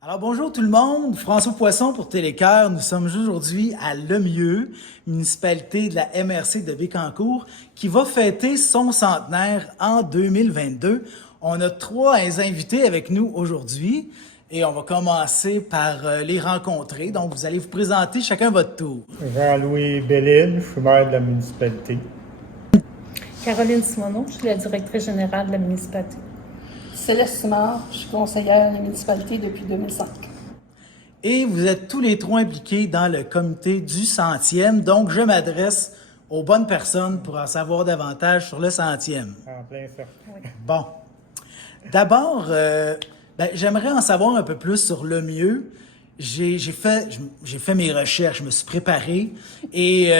Alors bonjour tout le monde, François Poisson pour Télécœur. Nous sommes aujourd'hui à Lemieux, municipalité de la MRC de Bécancour, qui va fêter son centenaire en 2022. On a trois invités avec nous aujourd'hui et on va commencer par les rencontrer. Donc vous allez vous présenter chacun votre tour. Jean-Louis Bellil, je suis maire de la municipalité. Caroline Simoneau, je suis la directrice générale de la municipalité. Céleste Simard, je suis conseillère à la municipalité depuis 2005. Et vous êtes tous les trois impliqués dans le comité du centième, donc je m'adresse aux bonnes personnes pour en savoir davantage sur le centième. En plein ça. Bon. D'abord, j'aimerais en savoir un peu plus sur Lemieux. J'ai fait mes recherches, je me suis préparé et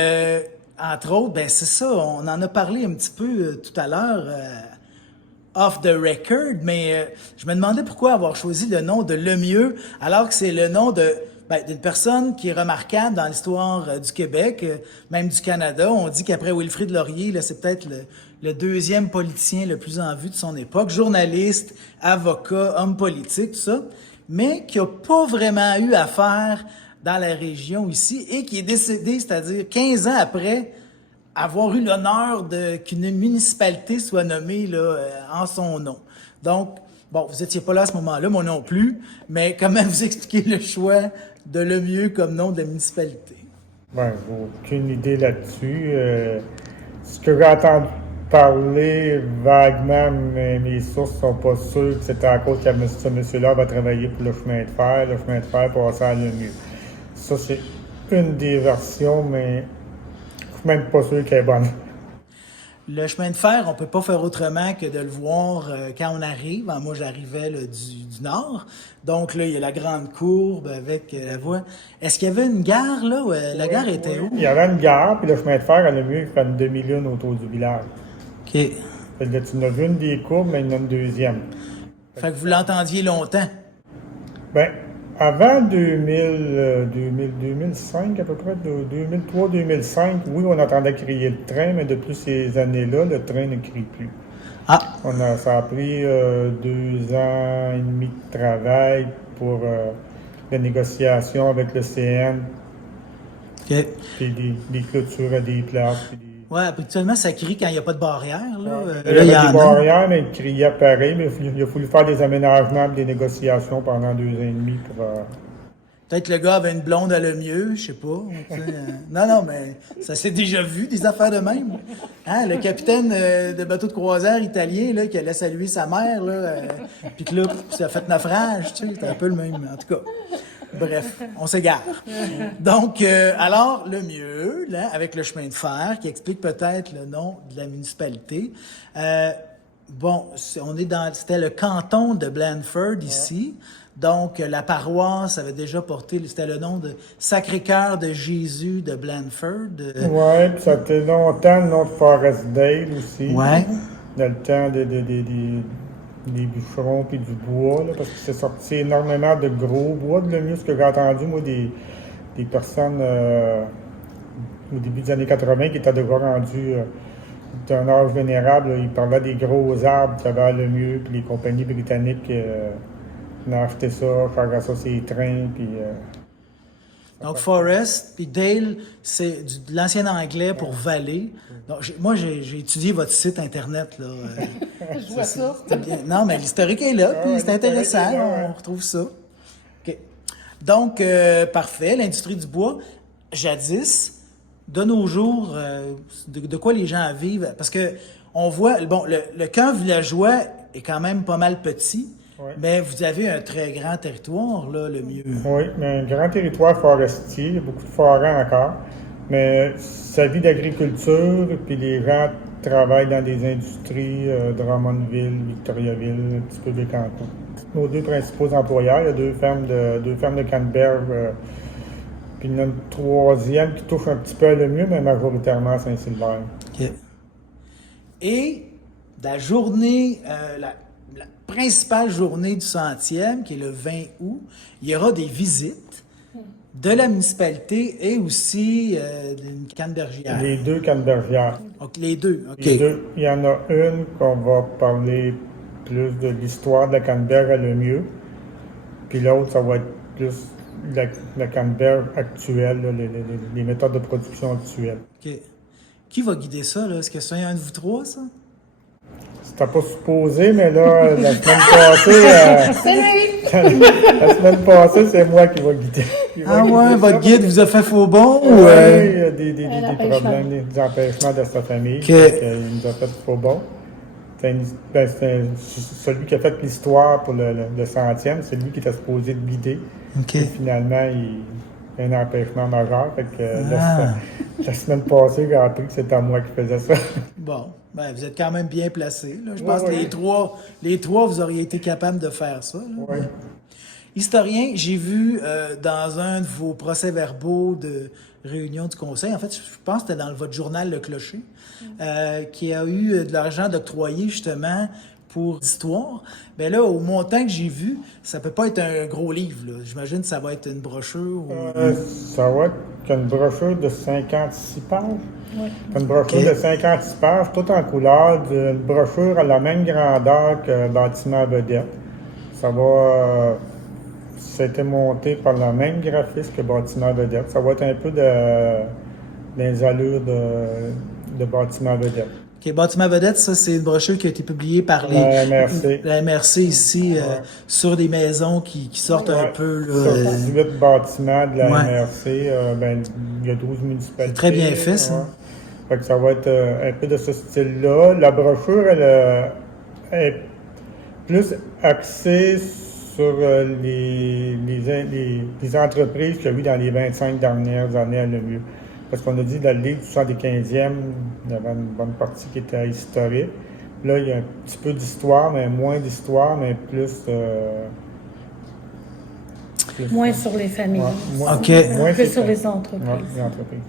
entre autres, c'est ça, on en a parlé un petit peu tout à l'heure off the record, mais je me demandais pourquoi avoir choisi le nom de Lemieux alors que c'est le nom d'une personne qui est remarquable dans l'histoire du Québec, même du Canada. On dit qu'après Wilfrid Laurier, là, c'est peut-être le deuxième politicien le plus en vue de son époque, journaliste, avocat, homme politique, tout ça, mais qui n'a pas vraiment eu affaire dans la région ici et qui est décédé, c'est-à-dire 15 ans après avoir eu l'honneur qu'une municipalité soit nommée là, en son nom. Donc, bon, vous n'étiez pas là à ce moment-là, moi non plus, mais comment vous expliquez le choix de Lemieux comme nom de la municipalité? Ben, j'ai aucune idée là-dessus. Ce que j'ai entendu parler vaguement, mais mes sources sont pas sûres que c'était à cause que ce monsieur-là va travailler pour le chemin de fer passait à Lemieux. Ça, c'est une des versions, mais je suis même pas sûr qu'elle est bonne. Le chemin de fer, on peut pas faire autrement que de le voir quand on arrive. Moi, j'arrivais là, du nord. Donc là, il y a la grande courbe avec la voie. Est-ce qu'il y avait une gare là? La gare était où? Il y avait une gare, puis le chemin de fer, à Lemieux, il fait une demi-lune autour du village. OK. Fait que tu en as vu une des courbes, mais il y en a une deuxième. Fait que vous l'entendiez longtemps. Ben, avant 2005 à peu près, 2003-2005, oui, on entendait crier le train, mais depuis ces années-là, le train ne crie plus. Ah, Ça a pris 2 ans et demi de travail pour la négociation avec le CN, OK. puis des clôtures à des places. Puis des... Ouais, habituellement, ça crie quand il n'y a pas de barrière. Là, Il y là, il y avait en des a. barrières, mais il criait pareil, mais il a fallu faire des aménagements et des négociations pendant 2 ans et demi pour... Peut-être le gars avait une blonde à Lemieux, je sais pas. Non, mais ça s'est déjà vu, des affaires de même. Hein, le capitaine de bateau de croisière italien là, qui allait saluer sa mère, puis que là, ça a fait naufrage, tu sais, c'est un peu le même. En tout cas, bref, on s'égare. Donc, alors, Lemieux, là, avec le chemin de fer, qui explique peut-être le nom de la municipalité. C'était le canton de Blandford ici. Donc, la paroisse avait déjà porté, c'était le nom de Sacré-Cœur de Jésus de Blandford. Oui, puis ça a été longtemps le nom de Forestdale aussi. Ouais. Dans le temps des bûcherons puis du bois, là, parce que c'est sorti énormément de gros bois de Lemieux, ce que j'ai entendu, moi, des personnes au début des années 80 qui étaient déjà rendues d'un âge vénérable. Là, ils parlaient des gros arbres qu'il y avait à Lemieux, puis les compagnies britanniques on a acheté ça, faire ça sur les trains, puis... Donc, Forest, puis Dale, c'est de l'ancien anglais pour vallée. Donc, moi, j'ai étudié votre site Internet, là. Je vois ça. C'était bien. Non, mais l'historique est là, puis c'est intéressant, on retrouve ça. OK. Donc, parfait, l'industrie du bois, jadis, de nos jours, de quoi les gens vivent, parce que on voit, bon, le camp villageois est quand même pas mal petit, Ouais. mais vous avez un très grand territoire, là, le mieux. Oui, mais un grand territoire forestier, il y a beaucoup de forêts encore, mais ça vit d'agriculture, puis les gens travaillent dans des industries, Drummondville, Victoriaville, un petit peu Bécancour. Nos deux principaux employeurs, il y a deux fermes de canneberge, puis il y en a une troisième qui touche un petit peu à Lemieux, mais majoritairement à Saint-Sylvain. OK. Et la journée, la principale journée du centième, qui est le 20 août, il y aura des visites de la municipalité et aussi d'une cannebergière. Les deux cannebergières. Donc, les deux, OK. Les deux, il y en a une qu'on va parler plus de l'histoire de la canneberge à Lemieux. Puis l'autre, ça va être plus la canneberge actuelle, là, les méthodes de production actuelles. OK. Qui va guider ça, là? Est-ce que c'est un de vous trois, ça? C'était pas supposé, mais là, la semaine passée, C'est lui! la semaine passée, c'est moi qui va guider. Ah ouais, votre guide vous a fait faux bon? Oui, Ou, il y a des empêchement. problèmes, des empêchements de sa famille. Ok. Il nous a fait faux bon. C'est celui qui a fait l'histoire pour le centième, c'est lui qui était supposé de guider. OK. Et finalement, il y a un empêchement majeur. Fait que Ah. la semaine passée, j'ai appris que c'était à moi qui faisais ça. Bon, ben, vous êtes quand même bien placés, là. Je Ouais, pense que ouais. les trois, vous auriez été capables de faire ça, là. Ouais. Historien, j'ai vu dans un de vos procès-verbaux de réunion du conseil, en fait, je pense que c'était dans votre journal Le Clocher, qui a eu de l'argent d'octroyer justement pour l'histoire. Mais là, au montant que j'ai vu, ça peut pas être un gros livre, là. J'imagine que ça va être une brochure. Ça va être une brochure de 56 pages. Oui. Une brochure Ok. de 56 pages, tout en couleur, une brochure à la même grandeur que Bâtiment Vedette. Ça va. Ça a été monté par le même graphiste que Bâtiment Vedette. Ça va être un peu des allures de Bâtiment Vedette. OK, Bâtiment Vedette, ça, c'est une brochure qui a été publiée par La MRC. la MRC ici, sur des maisons qui sortent un Ouais. peu, Sur là. 18 bâtiments de la Ouais. MRC, il y a 12 municipalités. C'est très bien fait, ça. Ouais. Fait que ça va être un peu de ce style-là. La brochure, elle est plus axée sur les entreprises qu'il y a eu dans les 25 dernières années à le mieux. Parce qu'on a dit dans le livre du 75e, il y avait une bonne partie qui était historique. Là, il y a un petit peu d'histoire, mais moins d'histoire, mais plus... Moins sur les familles. OK. Moins Plus c'est- sur les entreprises. Ouais, les entreprises.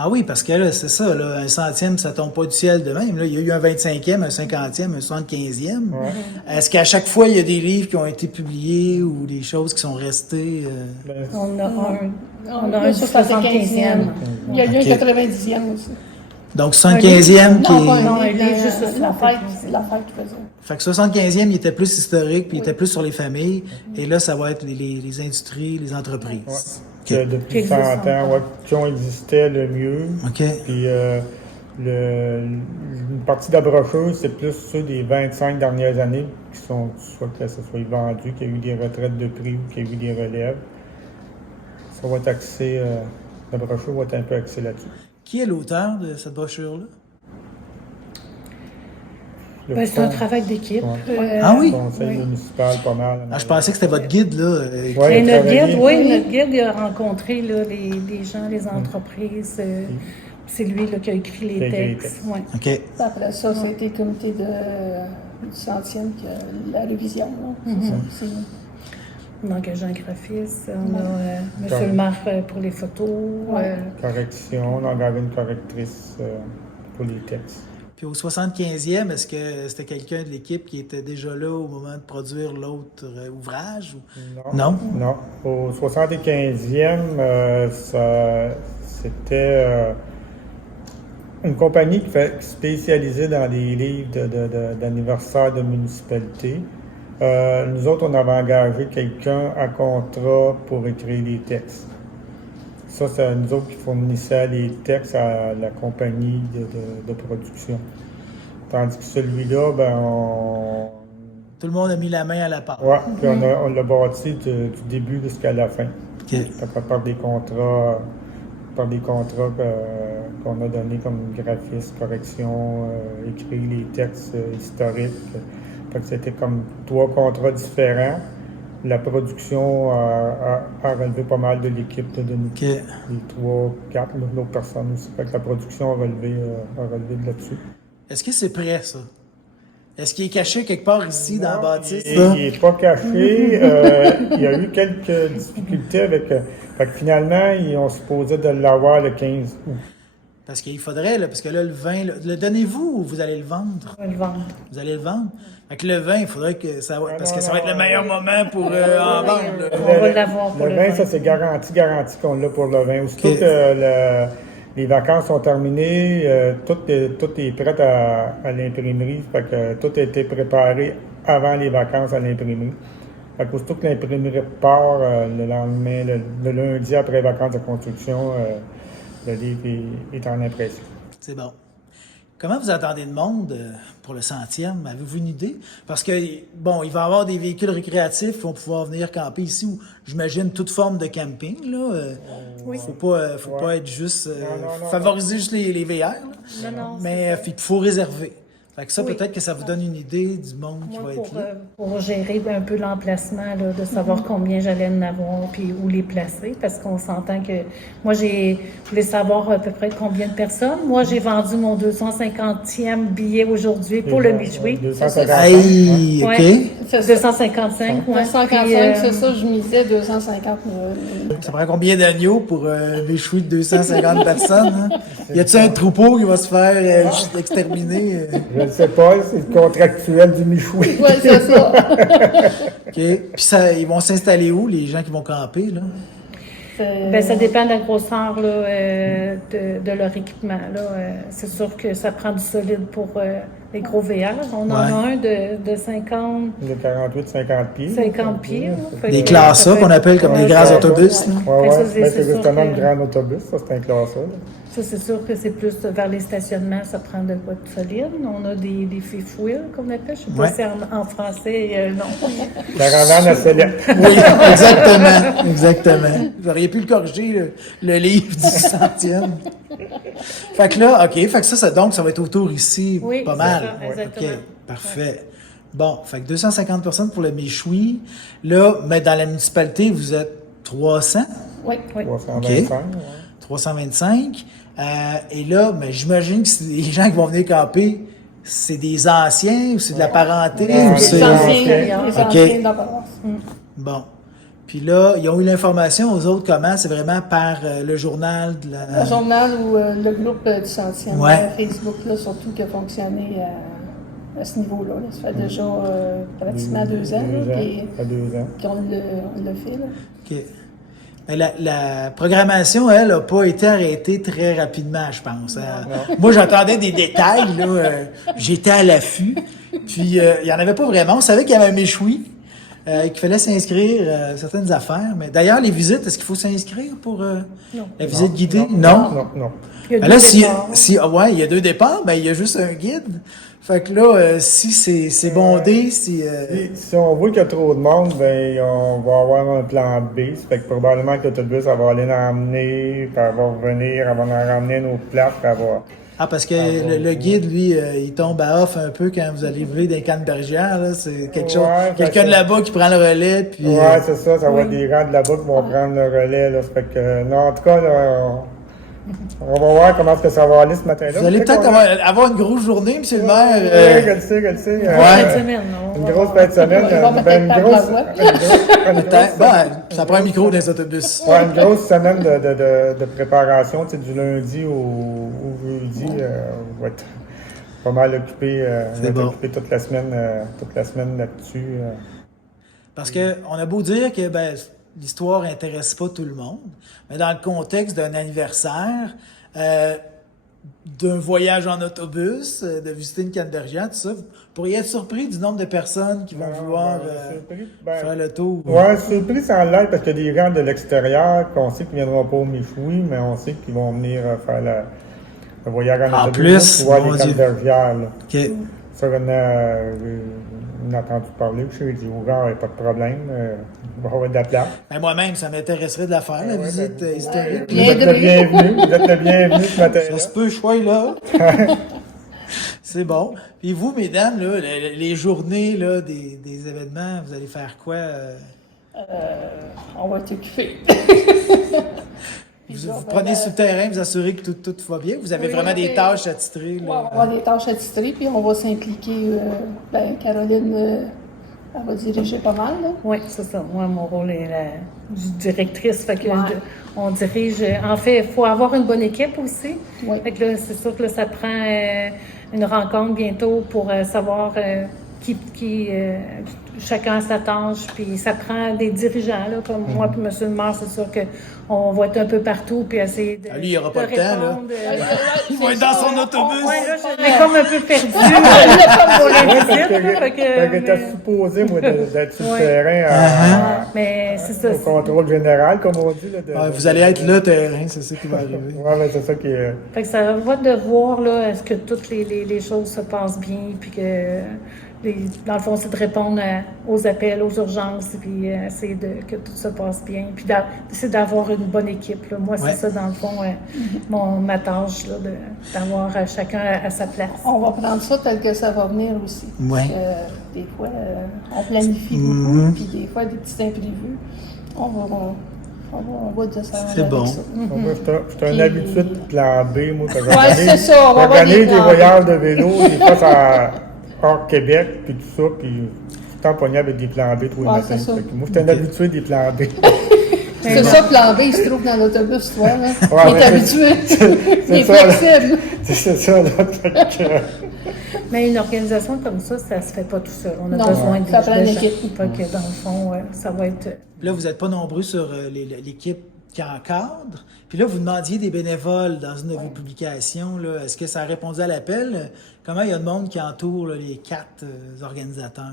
Ah oui, parce que là, c'est ça, là, un centième, ça tombe pas du ciel de même. Là, il y a eu un 25e, un 50e, un 75e. Ouais. Est-ce qu'à chaque fois, il y a des livres qui ont été publiés ou des choses qui sont restées? Ben, On a un Le du 75e. Il y a eu Ok. un 90e aussi. Donc, 75e qui Non, pas est... Non, un il est juste sur la la fête, fête. la fête qui faisait. Fait que 75e, il était plus historique, puis il Oui. était plus sur les familles. Et là, ça va être les industries, les entreprises. que OK. depuis Qui 100 existent ans, ouais, qui ont existé le mieux. OK. Puis une partie de la brochure, c'est plus ceux des 25 dernières années qui sont, soit que ça soit vendu, qu'il y a eu des retraites de prix ou qu'il y a eu des relèves. Ça va être axé, la brochure va être un peu axée là-dessus. Qui est l'auteur de cette brochure-là? Le Ben, c'est un con- travail d'équipe. Ouais. Ah oui? Conseil municipal, pas mal. Ah, je pensais que c'était votre guide, là. Ouais, Et il a notre travaillé. guide, oui, notre guide il a rencontré là, les gens, les entreprises. C'est lui là, qui a écrit Qui a les écrit les textes. textes. Ouais. OK. Après ça, ça a été le comité du centième, la révision. là. C'est ça. On a engagé un graphiste, on a M. Comme- le maire pour les photos. Ouais. Correction, on a engagé une correctrice pour les textes. Puis au 75e, est-ce que c'était quelqu'un de l'équipe qui était déjà là au moment de produire l'autre ouvrage? Ou... Non? Non. Au 75e, c'était une compagnie qui spécialisée dans les livres d'anniversaire de municipalité. Nous autres, on avait engagé quelqu'un à contrat pour écrire les textes. Ça, c'est nous autres qui fournissaient les textes à la compagnie de production. Tandis que celui-là, Tout le monde a mis la main à la pâte. ouais, puis on l'a bâti du début jusqu'à la fin. OK. Fait que par des contrats qu'on a donnés comme graphiste, correction, écrit les textes historiques. Fait que c'était comme 3 contrats différents. La production a relevé pas mal de l'équipe de nous. OK. Les 3, 4 d'autres personnes aussi. Fait que la production a relevé de là-dessus. Est-ce que c'est prêt, ça? Est-ce qu'il est caché quelque part ici dans la bâtisse? Il ça? n'est pas caché. Il y a eu quelques difficultés avec. Fait que finalement, on se posait de l'avoir le 15 août. Parce qu'il faudrait, là, parce que là, le vin, le donnez-vous ou vous allez le vendre? On va le vendre. Vous allez le vendre? Fait que le vin, il faudrait que ça va, parce que ça va être le non, meilleur moment pour en vendre. là. On va l'avoir pour le le vin. vin. Ça, c'est garanti qu'on l'a pour le vin. Aussitôt Ok. que les vacances sont terminées, tout est prêt à l'imprimerie. Fait que tout a été préparé avant les vacances à l'imprimerie. Fait qu'aussitôt que l'imprimerie part, le lendemain, le lundi après les vacances de construction, le livre est en impression. C'est bon. Comment vous attendez le monde pour le 100e? Avez-vous une idée? Parce que, bon, il va y avoir des véhicules récréatifs qui vont pouvoir venir camper ici, ou j'imagine toute forme de camping, là. Oui. Faut pas être juste... Non, favoriser juste les VR, là. Non, Mais il faut réserver. Fait que ça, Oui. peut-être que ça vous donne une idée du monde qui Moi, va être là. pour gérer un peu l'emplacement, là, de savoir combien j'allais en avoir, puis où les placer, parce qu'on s'entend que... Moi, voulais savoir à peu près combien de personnes. Moi, j'ai vendu mon 250e billet aujourd'hui pour le Michoui. 250. Hey, OK. Ouais. C'est ça. 255, ouais. 255, Puis, c'est ça, je misais 250 000. Ça prend combien d'agneaux pour méchouer de 250 personnes? Hein? Y a-t-il un troupeau qui va se faire juste exterminer? Je ne sais pas, c'est le contractuel du Michoui. Oui, c'est ça. OK. Puis ça, ils vont s'installer où, les gens qui vont camper, là? Ben, ça dépend de la grosseur là, de leur équipement. Là. C'est sûr que ça prend du solide pour les gros VR. On en a un de 50, De 48-50 pieds. 50 pieds. Là. Fait Des que classes ça peut qu'on être- appelle comme des Ouais, grands ouais, autobus, là. Ouais, Fait que ça, ouais. c'est Ben, c'est sûr justement que- un grand autobus, ça, c'est un classe A. Ça, c'est sûr que c'est plus vers les stationnements, ça prend de quoi de solide. On a des fifth wheels, qu'on appelle. Je ne sais Ouais. pas si en français, non. Caravane à sellette. Oui, exactement. Exactement. Vous auriez pu le corriger, le livre du 100e. Fait que là, OK. Fait que donc, ça va être autour ici, Oui, pas c'est mal. ça, exactement. OK, parfait. Bon, fait que 250 personnes pour le Michoui. Là, mais dans la municipalité, vous êtes 300, Oui. Oui. 325. Ouais. 325. Et là, mais j'imagine que les gens qui vont venir camper, c'est des anciens ou c'est de la parenté? Ouais, Ou Les c'est... anciens, les OK. anciens de la paroisse. Bon. Puis là, ils ont eu l'information aux autres comment? C'est vraiment par le journal de la... Le journal ou le groupe du centième, Ouais. Facebook, là, surtout, qui a fonctionné à ce niveau-là. Là. Ça fait déjà pratiquement 2 ans, là, puis Ça fait 2 ans. qu'on le fait. Là. OK. Mais la programmation, elle, n'a pas été arrêtée très rapidement, je pense. Moi, j'entendais des détails, là. J'étais à l'affût. Puis, il n'y en avait pas vraiment. On savait qu'il y avait un méchoui, qu'il fallait s'inscrire à certaines affaires. Mais d'ailleurs, les visites, est-ce qu'il faut s'inscrire pour la visite guidée? Non. Non. Il y a Ben deux là, départs. il y a 2 départs, ben il y a juste un guide. Fait que là, si c'est bondé, Si on voit qu'il y a trop de monde, ben on va avoir un plan B. Ça fait que probablement que l'autobus, elle va aller l'emmener, puis elle va revenir, elle va en ramener nos places, puis elle va... Ah, parce que le guide, lui, il tombe à off un peu quand vous allez voler des Cannes-Bergères, là. C'est quelque chose. Ouais, Quelqu'un de fait que- là-bas qui prend le relais, puis. Ouais, c'est ça, ça va être des gens de là-bas qui vont prendre le relais, là. Ça fait que, non, en tout cas, là, on va voir comment est-ce que ça va aller ce matin-là. vous allez peut-être qu'on- avoir une grosse journée, monsieur le maire. Oui, je le sais, je le sais. Fin de semaine, on Une va grosse voir. fin de semaine. Il va ben, peut-être une perdre grosse, la Peut-être. Ben, ça prend un micro dans les autobus. ouais, une grosse semaine de préparation, tu sais, du lundi au jeudi. On va être pas mal occupé, on va être bon. occupé toute la semaine là-dessus. Parce que on a beau dire que ben, l'histoire intéresse pas tout le monde, mais dans le contexte d'un anniversaire, d'un voyage en autobus, de visiter une Canne-Bergère, tout ça, vous pourriez être surpris du nombre de personnes qui vont vouloir faire le tour. Ouais, surpris sans l'aide parce qu'il y a des gens de l'extérieur qu'on sait qu'ils ne viendront pas au Michoui, mais on sait qu'ils vont venir faire le voyage en En autobus plus, pour voir mon les Dieu. Canne-Bergère, là. OK. Ça, on a entendu parler, puis j'ai dit, ouvert, il n'y a pas de problème, il va y avoir de la place. Ben, moi-même, ça m'intéresserait de la faire, la Ouais, visite historique. Vous êtes le bienvenu, vous êtes le bienvenu ce matin-là. Ça se peut, je sois là. C'est bon. Puis vous, mesdames, là, les journées là, des événements, vous allez faire quoi? On va être occupés. Vous prenez sur le terrain, vous assurez que tout va bien? Vous avez Oui, vraiment des oui. tâches attitrées? On va Là. avoir des tâches attitrées, puis on va s'impliquer. Caroline, elle va diriger pas mal. Là. Oui, c'est ça. Moi, mon rôle est la directrice. Fait que Ouais. on dirige. En fait, il faut avoir une bonne équipe aussi. Oui. Fait que là, c'est sûr que là, ça prend une rencontre bientôt pour savoir chacun a sa tâche, puis ça prend des dirigeants, là, comme moi puis M. le maire, c'est sûr qu'on va être un peu partout, puis essayer de Lui, il n'aura pas le temps, là. répondre. Il va être dans son autobus. Ouais, là, je l'ai comme un peu perdu pour les visites, là, fait que- J'étais supposé, moi, d'être sur le Ouais. terrain mais c'est ça. au contrôle général, comme on dit. Là, Ouais, vous allez être le terrain, c'est ça qui va arriver. Ouais, mais c'est ça qui est. Fait que ça va de voir, là, est-ce que toutes les choses se passent bien, puis que, dans le fond, c'est de répondre aux appels, aux urgences, puis essayer que tout se passe bien, puis c'est d'avoir une bonne équipe, là. Moi, Ouais. c'est ça, dans le fond, ma tâche, là, d'avoir chacun à sa place. On va prendre ça tel que ça va venir aussi. Ouais. Parce que des fois, on planifie beaucoup, puis des fois, des petits imprévus. On va de ça. C'est bon. Moi, j'étais un Puis- habitué de plan B, moi, quand Ouais, c'est ça, on va avoir j'organise des des plans B. voyages de vélo, des fois, ça hors Québec, puis tout ça, puis tout le temps pogné avec des plans B tous les Ouais, matins. c'est ça. Fait que moi, j'étais un habitué des plans B. C'est ça, plan B, il se trouve dans l'autobus, toi, là. Ouais, Il est mais habitué. Il est ça, là. flexible. C'est ça, là. Fait que, Mais une organisation comme ça se fait pas tout seul. On a Non, besoin ça prend une gens. équipe. Fait que, dans le fond, ça va être... Là, vous n'êtes pas nombreux sur l'équipe qui encadre. Puis là, vous demandiez des bénévoles dans une de vos publications. Là. Est-ce que ça a répondu à l'appel? Comment il y a de monde qui entoure là, les 4 organisateurs?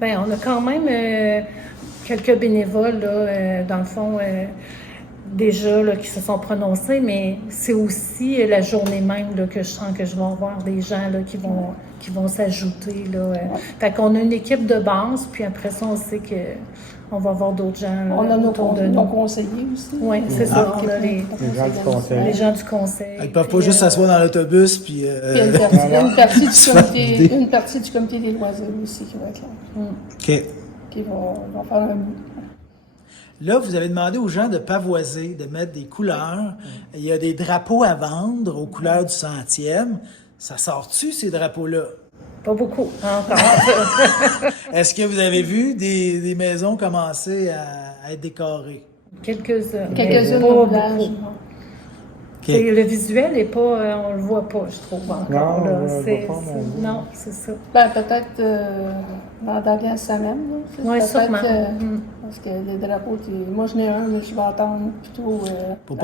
Bien, on a quand même quelques bénévoles, là, dans le fond, déjà là, qui se sont prononcés, mais c'est aussi la journée même là, que je sens que je vais avoir des gens là, qui vont s'ajouter. Là. Fait qu'on a une équipe de base, puis après ça, on sait qu'on va avoir d'autres gens là, On a autour de nos nous. conseillers aussi. Oui, c'est ça. On a Les gens du conseil. les gens du conseil. Ils peuvent pas puis, juste s'asseoir dans l'autobus puis... Puis il y a une partie du comité des loisirs aussi qui va être là. OK. Qui vont faire un bout. Là, vous avez demandé aux gens de pavoiser, de mettre des couleurs. Il y a des drapeaux à vendre aux couleurs du 100e. Ça sort-tu, ces drapeaux-là? Pas beaucoup, encore. Est-ce que vous avez vu des maisons commencer à être décorées? Quelques-unes. Quelques-unes mais au pas village. beaucoup. OK. C'est- Le visuel n'est pas, on le voit pas, je trouve encore. Non, là. on le C'est- voit pas, c'est- mais on le non, c'est ça. Ben, peut-être dans la semaine. là. C'est Oui, peut-être sûrement. Parce que les drapeaux, moi je n'ai un, mais je vais attendre plutôt. Pour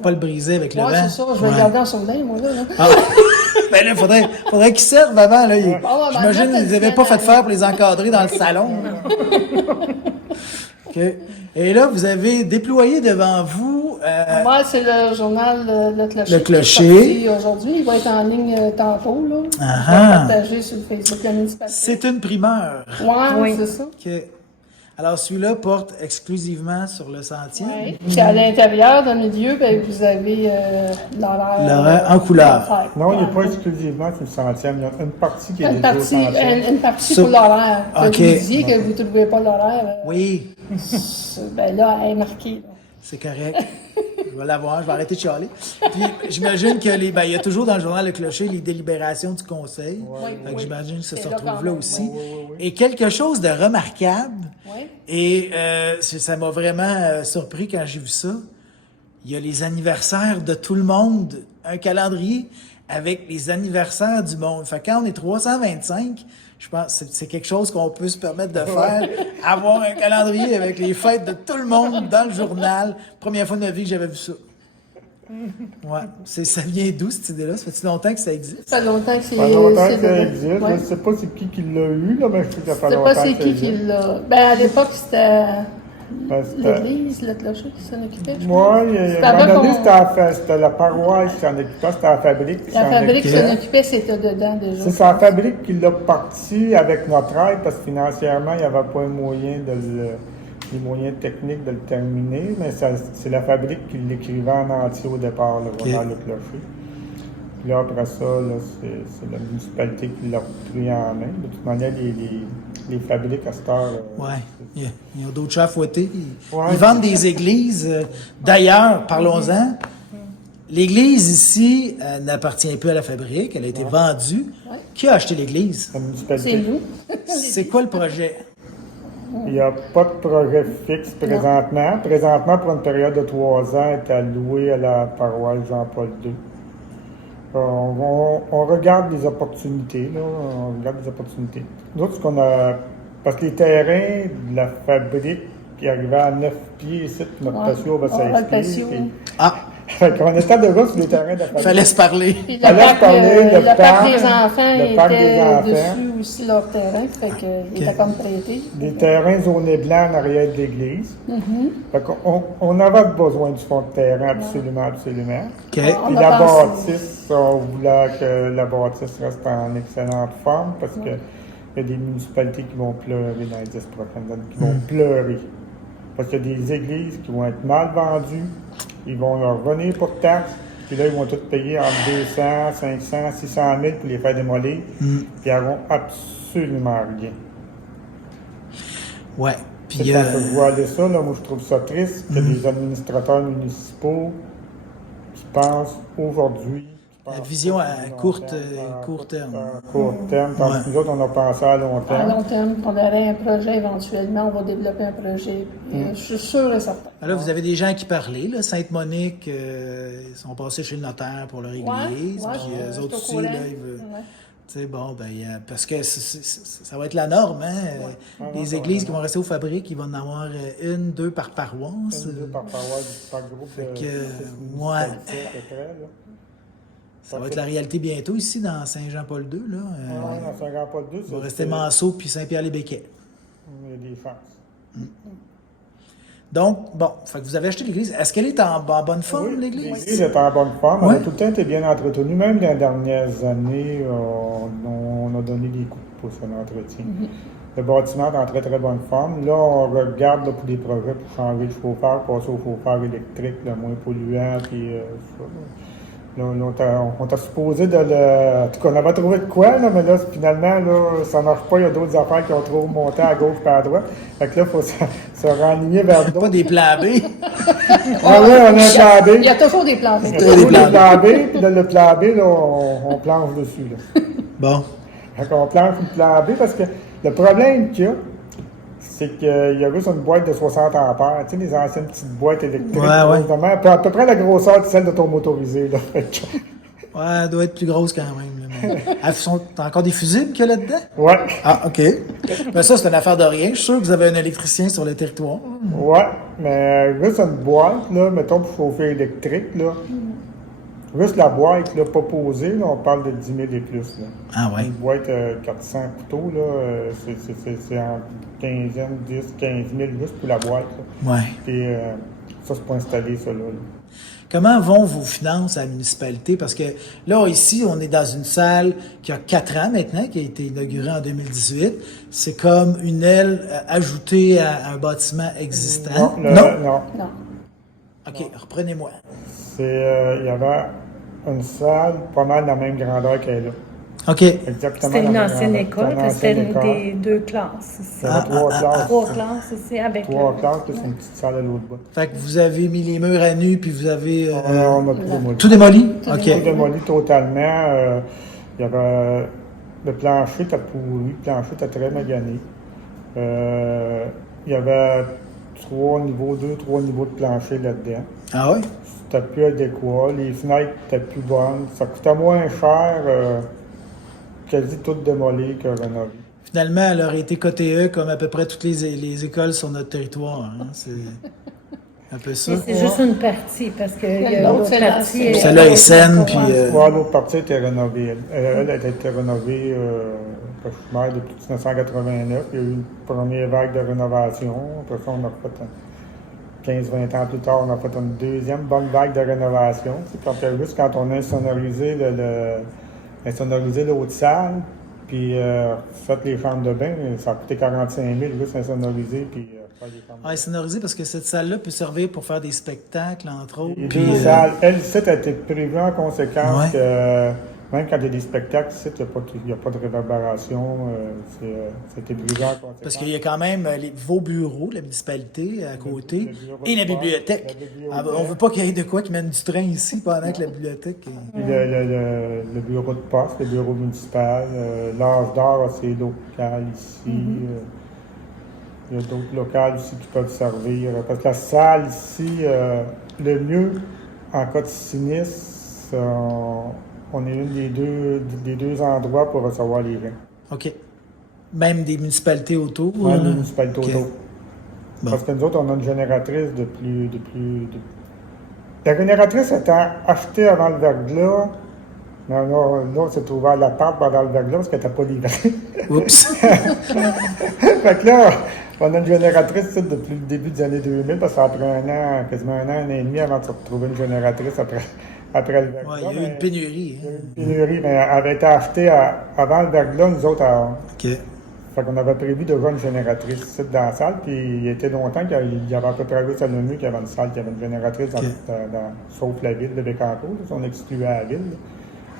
pas le briser avec le Ouais, vent. c'est ça, je vais le garder en souvenir, moi, là. Ah. Ben là, faudrait qu'ils servent avant. Là. ben, J'imagine là, qu'ils t'as n'avaient dit pas fait que- faire pour les encadrer dans le salon. OK. Et là, vous avez déployé devant vous... Moi, c'est le journal Le Clocher. Le Clocher. qui est sorti aujourd'hui. Il va être en ligne tantôt, là. Il Ah va ah. être partagé sur le Facebook de la municipalité. c'est une primeur. Ouais, Oui. c'est ça. OK. Alors, celui-là porte exclusivement sur le 100e. Ouais. Puis à l'intérieur, dans le milieu, ben, vous avez l'horaire. L'horaire en couleur. l'horaire. Non, il n'est pas exclusivement sur le 100e. Il y a une partie qui est Une dédiée au partie, 100e. une partie Ça- pour l'horaire. OK. Quand vous disiez que vous ne trouvez pas l'horaire, Oui, ben là, elle est marquée. là. c'est correct. Je vais l'avoir, je vais arrêter de chialer. Puis, j'imagine que il y a toujours dans le journal Le Clocher les délibérations du conseil. Fait que oui. j'imagine que ça C'est se là retrouve quand là même, aussi. oui. Et quelque chose de remarquable, Oui. et ça m'a vraiment surpris quand j'ai vu ça. Il y a les anniversaires de tout le monde, un calendrier avec les anniversaires du monde. Fait que quand on est 325, je pense que c'est quelque chose qu'on peut se permettre de faire, avoir un calendrier avec les fêtes de tout le monde dans le journal. Première fois de ma vie que j'avais vu ça. Ouais. Ça vient d'où cette idée-là? Ça fait longtemps que ça existe? Ça fait longtemps que c'est. Ça fait longtemps c'est que ça de- existe. ouais. Je ne sais pas c'est qui l'a eu, là, mais je sais que ça fait Je sais longtemps pas que c'est ça qui existe. l'a. Ben, à l'époque, c'était Ben, c'était- l'église, le clocher qui s'en occupait. je Moi, pense. il y a C'était un moment avant donné, qu'on- c'était la paroisse qui s'en occupait, c'était la fabrique qui La s'en fabrique qui occupait. s'en occupait, c'était dedans déjà. C'est la fabrique qui l'a parti avec notre aide parce que financièrement, il n'y avait pas un moyen les moyens techniques de le terminer, mais c'est la fabrique qui l'écrivait en entier au départ, le journal Le Clocher. Puis là, après ça, là, c'est la municipalité qui l'a pris en main. De toute manière, les fabriques à cette heure. Ouais. Ils ont d'autres chats à fouetter. Ouais. Ils vendent des églises. D'ailleurs, parlons-en. L'église ici n'appartient plus à la fabrique. Elle a été vendue. Ouais. Qui a acheté l'église? La municipalité. C'est nous. C'est quoi le projet? Il n'y a pas de projet fixe présentement. Présentement, pour une période de 3 ans, elle est allouée à la paroisse Jean-Paul II. On regarde les opportunités, là. On regarde les opportunités. Nous autres, ce qu'on a... Parce que les terrains de la fabrique qui arrivaient à 9 pieds ici, puis notre patio va 16 pieds. Puis... Ah, Fait qu'on était déjà sur les terrains de la fabrique. fallait se parler. Puis le Fallait parc, parler, le parc des le enfants parc des était enfants. dessus aussi leur terrain, fait qu'il était comme prêté. Des terrains zonés blancs en arrière de l'église. Fait qu'on avait besoin du fond de terrain, absolument, absolument. OK. Puis On a la pensé. bâtisse, on voulait que la bâtisse reste en excellente forme parce que il y a des municipalités qui vont pleurer dans les 10 prochaines années, qui vont pleurer. Parce qu'il y a des églises qui vont être mal vendues, ils vont leur revenir pour taxes, puis là, ils vont tout payer entre 200, 500, 600 000 pour les faire démolir, puis ils n'auront absolument rien. Ouais. Puis, Puis quand je vois aller ça, là, moi, je trouve ça triste que des administrateurs municipaux qui pensent aujourd'hui... qui La pensent vision pas à long court terme. terme. À court terme, tandis que nous autres, on a pensé à long À terme. long terme, qu'on aurait un projet éventuellement, on va développer un projet. Je suis sûre et certain. Là, vous avez des gens qui parlaient, là. Sainte-Monique, ils sont passés chez le notaire pour leur église. Ouais, Puis je eux autres suis au aussi, courant. là, ils veulent. Ouais. Tu sais, bon, ben, parce que ça va être la norme, hein. Les églises qui vont rester aux fabriques, ils vont en avoir une, deux par paroisse. Deux par paroisse, par groupe de que, six ouais. municipalités à peu près, là. Ça va être la réalité bientôt ici dans Saint-Jean-Paul II. Là. Ouais, dans Saint-Jean-Paul II, Il va rester Manceau puis Saint-Pierre-les-Béquets. Il y a des chances. Donc, bon, fait que vous avez acheté l'église. Est-ce qu'elle est en bonne forme, Oui, l'église? l'église est en bonne forme. Ouais. Elle a tout le temps été bien entretenue. Même dans les dernières années, on a donné des coups de pouce à l'entretien. Le bâtiment est en très, très bonne forme. Là, on regarde là, pour des projets pour changer le chauffeur, passer au chauffeur électrique, le moins polluant, puis ça. Là, on t'a supposé de le... En tout cas, on avait trouvé de quoi, là, mais là, finalement, là, ça marche pas. Il y a d'autres affaires qui ont trop monté à gauche et à droite. Fait que là, il faut se renligner vers Pas d'autres. des plans B. Ah oui, on a un plan B. Il y a toujours des plans. Il y a toujours le plan B, puis là, le plan B, là, on planche dessus, là. Bon. Fait qu'on planche le plan B parce que le problème qu'il y a, c'est qu'il y a juste une boîte de 60 ampères, tu sais, les anciennes petites boîtes électriques, Ouais. justement, à peu près la grosseur de celle de ton motorisé, là. Fait que- Ouais, elle doit être plus grosse quand même. Là, mais... T'as encore des fusibles qu'il y a là-dedans? Ouais, Ah, OK. Mais ça, c'est une affaire de rien. Je suis sûr que vous avez un électricien sur le territoire. ouais, mais juste une boîte, là, mettons pour chauffer électrique, là, juste la boîte, là, pas posée, là, on parle de 10 000 et plus, là. Ah ouais. Une boîte 400 couteaux, là, c'est en 10, 15 000 juste pour la boîte, là. Ouais. Puis ça, c'est pas installé, ça, là. Comment vont vos finances à la municipalité? Parce que là, ici, on est dans une salle qui a 4 ans maintenant, qui a été inaugurée en 2018. C'est comme une aile ajoutée à un bâtiment existant. Non. Non. OK, reprenez-moi. Il y avait une salle pas mal de la même grandeur qu'elle est là. OK. Exactement. C'était une la même ancienne grandeur. école, C'était parce que c'était ancienne une école. des deux classes ici. Il y avait trois classes. 3 classes ici avec... Trois classes, puis c'est une petite salle à l'autre bout. Fait que vous avez mis les murs à nu, puis vous avez On a tout démoli. tout démoli? Tout OK. Tout démoli totalement. Il y avait le plancher était pourri, le plancher était très magané. Il y avait 3 niveaux de plancher là-dedans. Ah ouais? C'était plus adéquat, les fenêtres étaient plus bonnes. Ça coûtait moins cher, quasi tout démoli que rénové. Finalement, elle aurait été côté E comme à peu près toutes les écoles sur notre territoire. Hein. C'est un peu ça. Mais c'est juste une partie, parce que il y a L'autre, l'autre c'est partie... l'ancienne. Celle-là est saine, puis... Ouais, l'autre partie était rénovée. Elle a été rénovée, quand je suis maire depuis 1989. Il y a eu une première vague de rénovation. Après ça, on a fait 15-20 ans plus tard, on a fait une deuxième bonne vague de rénovation. C'est quand on a insonorisé insonorisé l'autre salle, puis fait les chambres de bain, ça a coûté 45 000 juste insonoriser, puis faire les chambres de bain. Ah, sonorisé parce que cette salle-là peut servir pour faire des spectacles, entre autres. Les Puis, deux salles, elle, ici, a été prévue en conséquence Ouais. que même quand il y a des spectacles ici, il n'y a pas de réverbération. C'était prévu en conséquence. parce qu'il y a quand même vos bureaux, la municipalité à côté, le bureau et la de sport, bibliothèque. la bibliothèque. Ah, ben, on veut pas qu'il y ait de quoi qui mène du train ici pendant que la bibliothèque... Puis le bureau de poste, le bureau municipal, l'âge d'or a ses locales ici. Il y a d'autres locales ici qui peuvent servir. Parce que la salle ici, le mieux, en cas de sinistre, On est une des deux endroits pour recevoir les gens. OK. Même des municipalités autour? Ouais, là? les municipalités OK. autour. Bon. Parce que nous autres, on a une génératrice La génératrice était achetée avant le verglas. Mais là, c'est ouvert l'appart pendant le verglas parce qu'elle n'était pas livrée. Oups! Fait que là, on a une génératrice tu sais, depuis le début des années 2000, parce que ça a pris quasiment un an et demi avant de se retrouver une génératrice après le verglas. Ouais, il y a eu une pénurie. Hein? Une pénurie, mais elle avait été achetée avant le verglas, nous autres. OK. Fait qu'on avait prévu déjà une génératrice ici dans la salle, puis il était longtemps qu'il y avait à peu près juste à l'ONU qu'il y avait une salle, qu'il y avait une génératrice, sauf la ville de Bécancour, si on excluait la ville.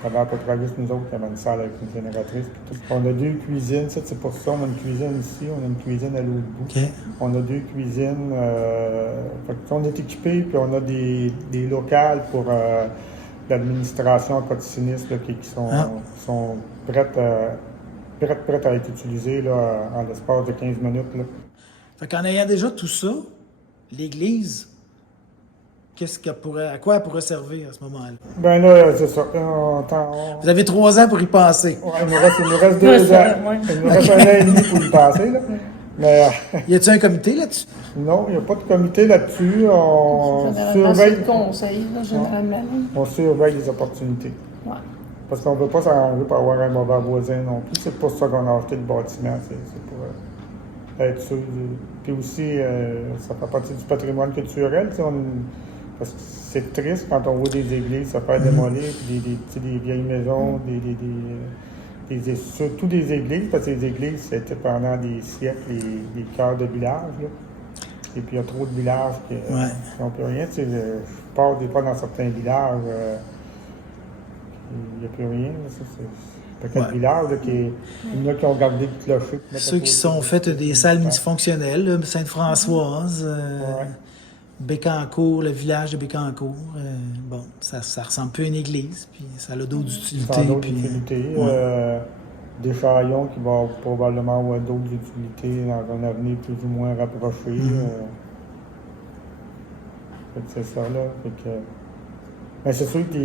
Il y avait à peu près juste nous autres qui avaient une salle avec une génératrice. Puis tout. On a 2 cuisines, c'est pour ça, on a une cuisine ici, on a une cuisine à l'autre bout. OK. On a 2 cuisines, fait que on est équipés, puis on a des locales pour l'administration en cas de sinistre là, qui sont prêtes à être utilisées là, en l'espace de 15 minutes. Là. Fait qu'en ayant déjà tout ça, l'Église, à quoi elle pourrait servir à ce moment-là? Ben là, c'est ça. Vous avez 3 ans pour y penser. Ouais, il nous reste 2 ans. Ouais. Il nous reste 1 an et demi pour y passer. Là. Mais Y a-t-il un comité là-dessus? non, il n'y a pas de comité là-dessus. On Généralement, c'est surveille, le conseil, là, généralement. on surveille les opportunités. Ouais. Parce qu'on ne veut pas s'arranger pour avoir un mauvais voisin non plus. C'est pour ça qu'on a acheté le bâtiment. C'est pour être sûr. Puis aussi, ça fait partie du patrimoine culturel. Parce que c'est triste quand on voit des églises se faire démolir, puis des vieilles maisons, surtout des églises, parce que les églises, c'était pendant des siècles des cœurs de village. Là. Et puis il y a trop de villages qui n'ont plus rien. Tu sais, je pars des fois dans certains villages, il n'y a plus rien. Là. C'est quelques villages, là, il y en a qui ont gardé le clocher. Ceux qui sont faits des salles multifonctionnelles, là, Sainte-Françoise, Bécancour, le village de Bécancour. Bon, ça ressemble plus à une église, puis ça a d'autres utilités. Ça a d'autres puis, utilités. ouais. Des chaillons qui vont probablement avoir d'autres utilités dans un avenir plus ou moins rapproché. Fait que c'est ça, là. Fait que, mais c'est sûr que des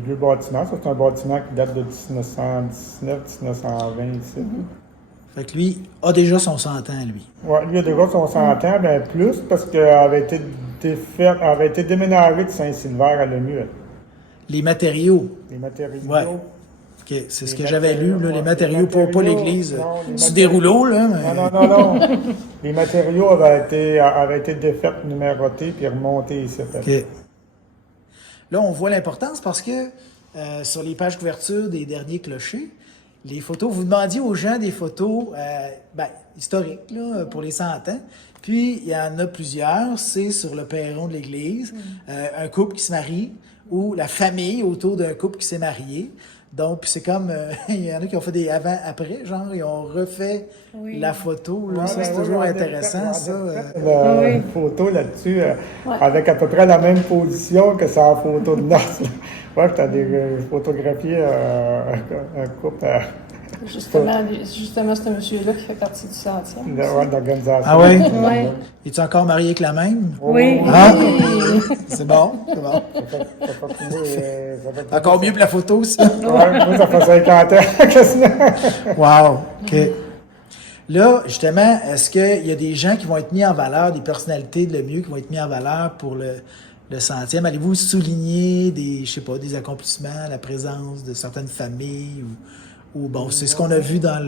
vieux bâtiments, ça, c'est un bâtiment qui date de 1919-1920 ici. Fait que lui a déjà son 100 ans, lui. Oui, lui a déjà son 100 ans, bien plus, parce qu'elle avait été déménagée de Saint-Sylvain à Lemieux. Les matériaux. Les matériaux. Ouais. OK, c'est ce que Les j'avais lu, là, les matériaux, matériaux, pas l'église. non, les C'est des rouleaux, là. Mais... Non. Les matériaux avaient été défaits, numérotés, puis remontés ici. OK. Là, on voit l'importance parce que sur les pages couverture des derniers clochers, les photos, vous demandiez aux gens des photos historiques là, pour les 100 ans. Puis, il y en a plusieurs. C'est sur le perron de l'église, un couple qui se marie ou la famille autour d'un couple qui s'est marié. Donc, c'est comme, il y en a qui ont fait des avant-après, genre, ils ont refait la photo. Là. Ça, c'est toujours intéressant, ça. Une photo là-dessus, avec à peu près la même position que sa photo de noces. Ouais, tu as photographié un couple. Justement, ce monsieur-là qui fait partie du centième. D'organisation. Ah oui? Ouais. Es-tu encore marié avec la même? Oui. Ah! C'est bon, c'est bon. Ça fait Encore mieux pour la photo, ça. Ouais, moi, ça fait 50 ans quasiment. Wow! OK. Là, justement, est-ce qu'il y a des gens qui vont être mis en valeur, des personnalités de Lemieux qui vont être mis en valeur pour le centième? Allez-vous souligner des accomplissements, la présence de certaines familles ou bon, c'est ce qu'on a vu dans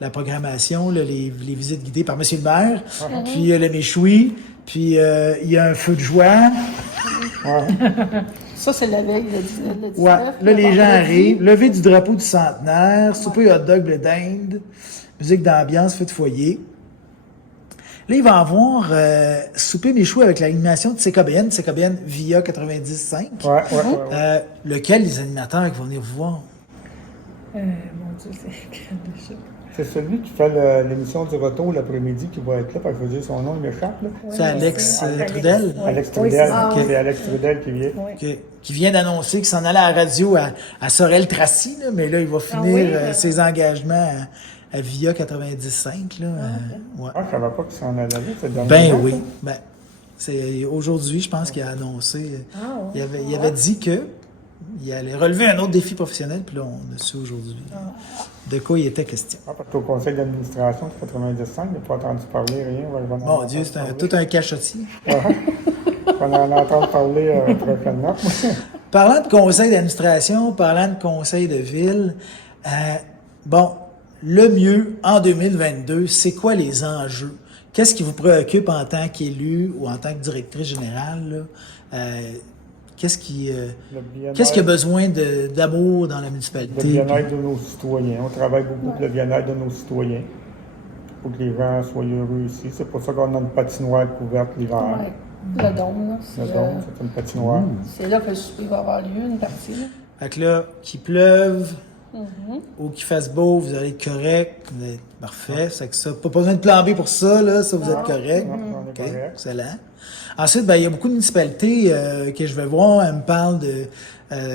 la programmation, là, les visites guidées par M. le maire, puis le méchoui, puis il y a un feu de joie. Ça, c'est la veille, le 19. Ouais. Là, les gens arrivent, lever du drapeau du centenaire, souper hot dog, blé d'Inde, musique d'ambiance, feu de foyer. Là, il va avoir souper méchoui avec l'animation de CKBN via 95, lequel les animateurs qui vont venir vous voir. Mon Dieu, c'est écrit déjà. C'est celui qui fait l'émission du retour l'après-midi qui va être là, parce que je veux dire son nom, il m'échappe. Là. C'est Alex Trudel. Alex Oui, Trudel, c'est c'est Alex Trudel qui vient. Qui vient d'annoncer qu'il s'en allait à la radio à Sorel-Tracy, là, mais là, il va finir ses engagements à Via 95. Là, ouais. Je ne savais pas qu'il s'en allait là, cette dernière Ben fois. oui. Ben, c'est aujourd'hui, je pense qu'il a annoncé. Il avait dit que il allait relever un autre défi professionnel, puis là, on a su aujourd'hui de quoi il était question. Ah, parce qu'au conseil d'administration de 95, il n'a pas entendu parler, rien. On va en Mon Dieu, c'est tout un cachotier. On va en entendre parler prochainement. Parlant de conseil d'administration, parlant de conseil de ville, bon, le mieux en 2022, c'est quoi les enjeux? Qu'est-ce qui vous préoccupe en tant qu'élu ou en tant que directrice générale, là? Qu'est-ce qui a besoin d'amour dans la municipalité? Le bien-être de nos citoyens. On travaille beaucoup pour le bien-être de nos citoyens, pour que les gens soient heureux ici. C'est pour ça qu'on a une patinoire couverte l'hiver. Ouais. Le dôme, là. Le dôme, c'est une patinoire. C'est là que le souper va avoir lieu, une partie. Là. Fait que là, qu'il pleuve ou qu'il fasse beau, vous allez être correct, vous êtes parfait. C'est que ça, pas besoin de plan B pour ça, là, ça vous êtes correct. On est OK, correct. excellent. Ensuite, ben, il y a beaucoup de municipalités que je vais voir. Elles me parlent de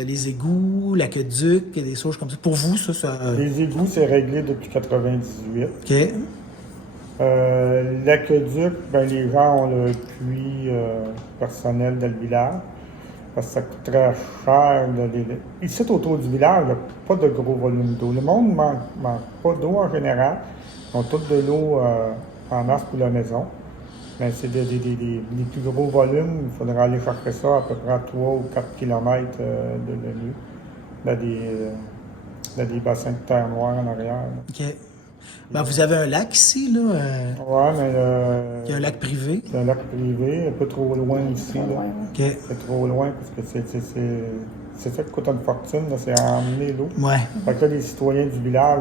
les égouts, l'aqueduc et des choses comme ça. Pour vous, ça Les égouts, c'est réglé depuis 98. OK. L'aqueduc, ben, les gens ont le puits personnel dans le village. Parce que ça coûte très cher. Ici, autour du village, il n'y a pas de gros volume d'eau. Le monde ne manque pas d'eau en général. Ils ont toutes de l'eau en masse pour la maison. Mais c'est des plus gros volumes. Il faudra aller chercher ça à peu près à 3 ou 4 km de lieu. Dans des bassins de terre noire en arrière. Là. OK. Ben, vous avez un lac ici, là. Ouais, mais. Il y a un lac privé. C'est un lac privé, un peu trop loin ici. Là. OK. C'est trop loin parce que c'est ça qui coûte une fortune, là, c'est à emmener l'eau. Ouais. Fait que là, les citoyens du village,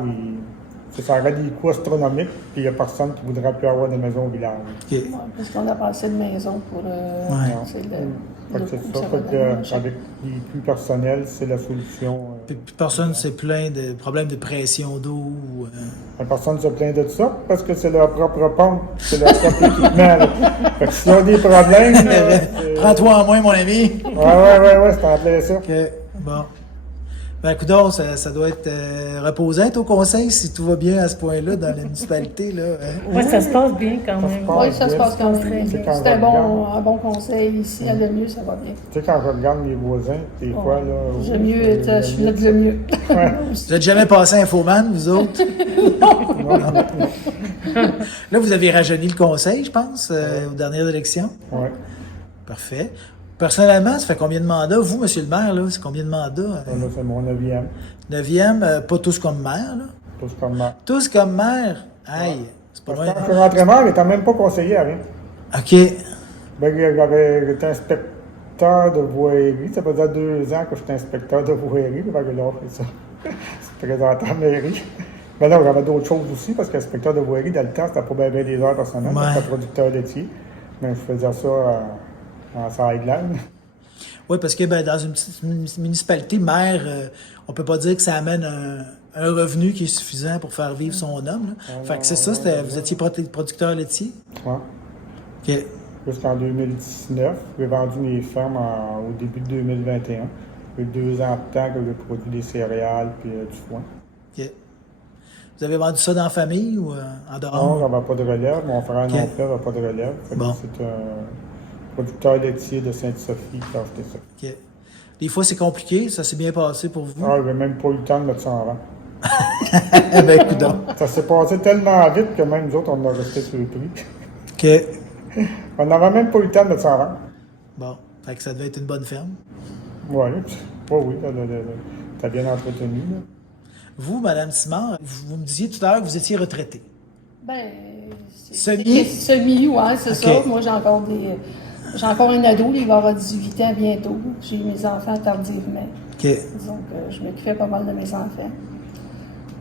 ça aurait des coûts astronomiques, puis il n'y a personne qui voudrait plus avoir des maisons au village. OK. Ouais, parce qu'on a pas assez de maisons pour c'est Fait que c'est ça, fait que, avec les puits personnels, c'est la solution. Puis personne ne s'est plaint de problèmes de pression d'eau. Personne ne se plaint de ça parce que c'est leur propre pompe, c'est leur propre équipement. Là. Fait que s'ils ont des problèmes. Prends-toi en moins, mon ami. Ouais, c'est en plein ça. OK. Bon. Ben, coudonc, ça doit être reposant au conseil si tout va bien à ce point-là dans la municipalité. Là, hein? Oui, ça se passe bien quand même. Oui, ça se passe quand même Très bien. bien. C'est un bon conseil ici, à le mieux, ça va bien. Tu sais, quand je regarde mes voisins, des fois, là. Je suis là de le mieux. Vous n'êtes jamais passé Infoman, vous autres? Là, vous avez rajeuni le conseil, je pense, aux dernières élections. Oui. Parfait. Personnellement, ça fait combien de mandats? Vous, monsieur le maire, là, c'est combien de mandats? Là, c'est mon 9e. 9e, pas tous comme maire, là. Tous comme moi. Tous comme maire? Aïe, c'est pas Quand loin. je suis rentré maire, il n'était même pas conseiller à rien. OK. Ben, j'étais inspecteur de voirie. Ça faisait 2 ans que j'étais inspecteur de voirie. Ben, là, c'est ça. C'est présentant à la mairie. Mais là, j'avais d'autres choses aussi, parce qu'inspecteur de voirie, dans le temps, c'était pas bien des heures par semaine. Ouais. J'étais producteur laitier. Mais je faisais ça en sideline. Oui, parce que ben, dans une petite municipalité, maire, on peut pas dire que ça amène un revenu qui est suffisant pour faire vivre son homme. Là. Fait que c'est ça, vous étiez producteur laitier? Ouais. OK. Jusqu'en 2019. J'ai vendu mes fermes au début de 2021. J'ai 2 ans de temps que j'ai produit des céréales puis du foin. OK. Vous avez vendu ça dans la famille ou en dehors? Non, j'avais pas de relève. Mon frère non plus n'avait pas de relève. Fait que Bon. c'est un producteur laitier de Sainte-Sophie qui a acheté ça. OK. Des fois, c'est compliqué. Ça s'est bien passé pour vous? Ah, j'ai même pas eu le temps de mettre ça en vente. Eh ben, coudonc. Ça s'est passé tellement vite que même nous autres, on a resté sur le prix. OK. On n'avait même pas eu le temps de mettre ça en vente. Bon. Fait que ça devait être une bonne ferme. Oui, t'as bien entretenu. Là. Vous, Mme Simard, vous me disiez tout à l'heure que vous étiez retraitée. Ben, Semi? Semi, ouais, c'est OK. ça. Moi, j'ai encore un ado, il va avoir 18 ans bientôt. J'ai eu mes enfants tardivement. OK. Donc, je m'occupais pas mal de mes enfants.